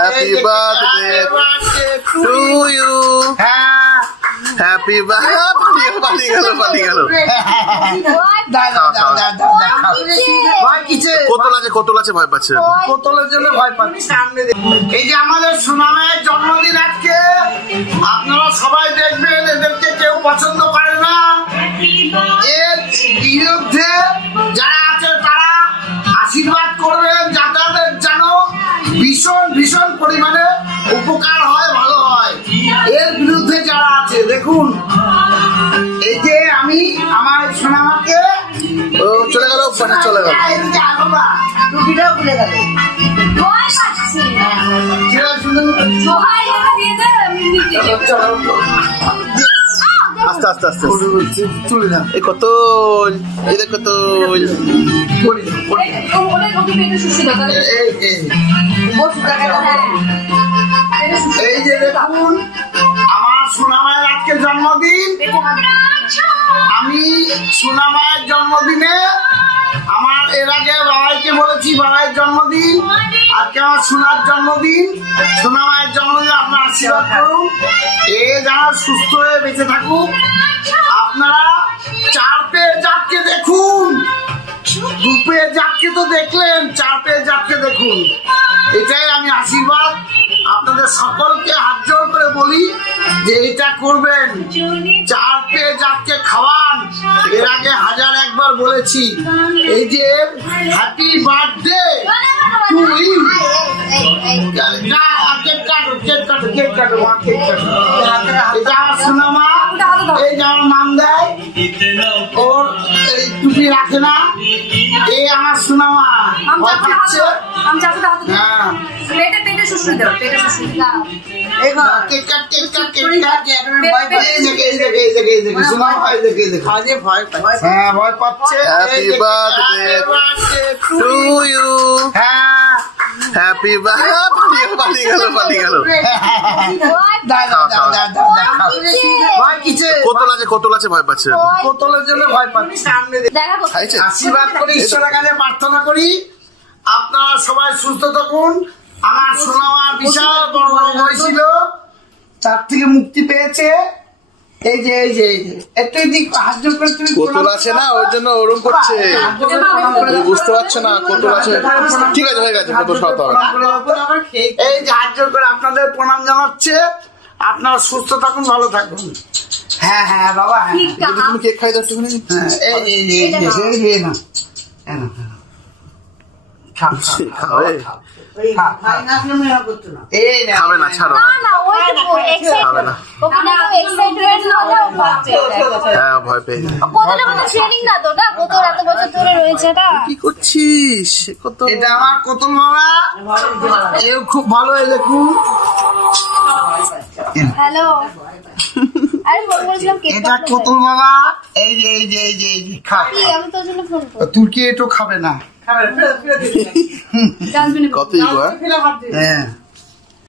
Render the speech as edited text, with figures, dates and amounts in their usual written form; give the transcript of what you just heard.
Happy birthday to you. Happy birthday. পালি গেল। কোতল আছে ভয় পাচ্ছে। কোতলের জন্য ভয় পাচ্ছে। এই যে আমাদের সুনামের জন্মদিন আজকে, আপনারা সবাই দেখবেন, এদেরকে কেউ পছন্দ করে না। এর বিরুদ্ধে যারা আছে তারা আশীর্বাদ করবেন, যাতে যেন ভীষণ পরিমাণে উপকার হয়, ভালো হয়। এর বিরুদ্ধে যারা আছে, দেখুন এই যে আমি আমার সোনামাকে চলে গেল। টুপিটাও খুলে গেল। আস্তে তুলে না। এই কতল, এই দেখ কতল। এই যে দেখুন আমার সোনামায়ের আজকে জন্মদিন। আমি সোনামায়ের জন্মদিনে আমার এর আগে বাবাইকে বলেছি বাবাইয়ের জন্মদিন, আজকে আমার সোনার জন্মদিন, সোনামায়ের জন্মদিন। আপনারা আশীর্বাদ করুন, এ যেন সুস্থ হয়ে বেঁচে থাকুক। আপনারা 4 পেয়ে জাতকে দেখুন, 2 পেয়ে জাতকে তো দেখলেন, 4 পেয়ে জাতকে দেখুন। এটাই আমি আশীর্বাদ আপনাদের সকলকে হাত জোর করে বলি যে এটা করবেন, 4 পেয়ে জাতকে খাওয়ান। এর আগে 1001বার বলেছি। এই যে হ্যাপি বার্থডে টু ইউ। এটা আমার সোনামা, এই যে আমার নাম দেয়, ওর এই টুপি রাখে না, এই আমার সোনামা পাচ্ছে। ভয় পাচ্ছে। Happy birthday to you. Happy birthday. পালি গেল। কোতল আছে ভয় পাচ্ছে। কোতলের জন্য ভয় পাচ্ছে। আশীর্বাদ করি, ঈশ্বরের কাছে প্রার্থনা করি আপনারা সবাই সুস্থ থাকুন। আমার সোনামার বিশাল বড় হয়েছিল, তার থেকে মুক্তি পেয়েছে। এই যে একটু দিক হাত জোর করে তুমি। কোতল আছে না, ওর জন্য ওরম করছে, বুঝতে পারছো না। কোতল আছে, ঠিক আছে, হয়ে গেছে। কোতল সরাতে হবে। এই যে হাত জোর করে আপনাদের প্রণাম জানাচ্ছে। আপনারা সুস্থ থাকুন, ভালো থাকুন। হ্যাঁ বাবা, তুমি কেক খাই দাও একটুখানি। খাবে না, ছাড়ো। খাবে না, ভয় পেয়ে কি করছিস? এটা আমার কোতল মামা, এও খুব ভালো। দেখুন হ্যালো, এটা কোতল মামা। এই যে তুর্কি এটো খাবে না। কতই হ্যাঁ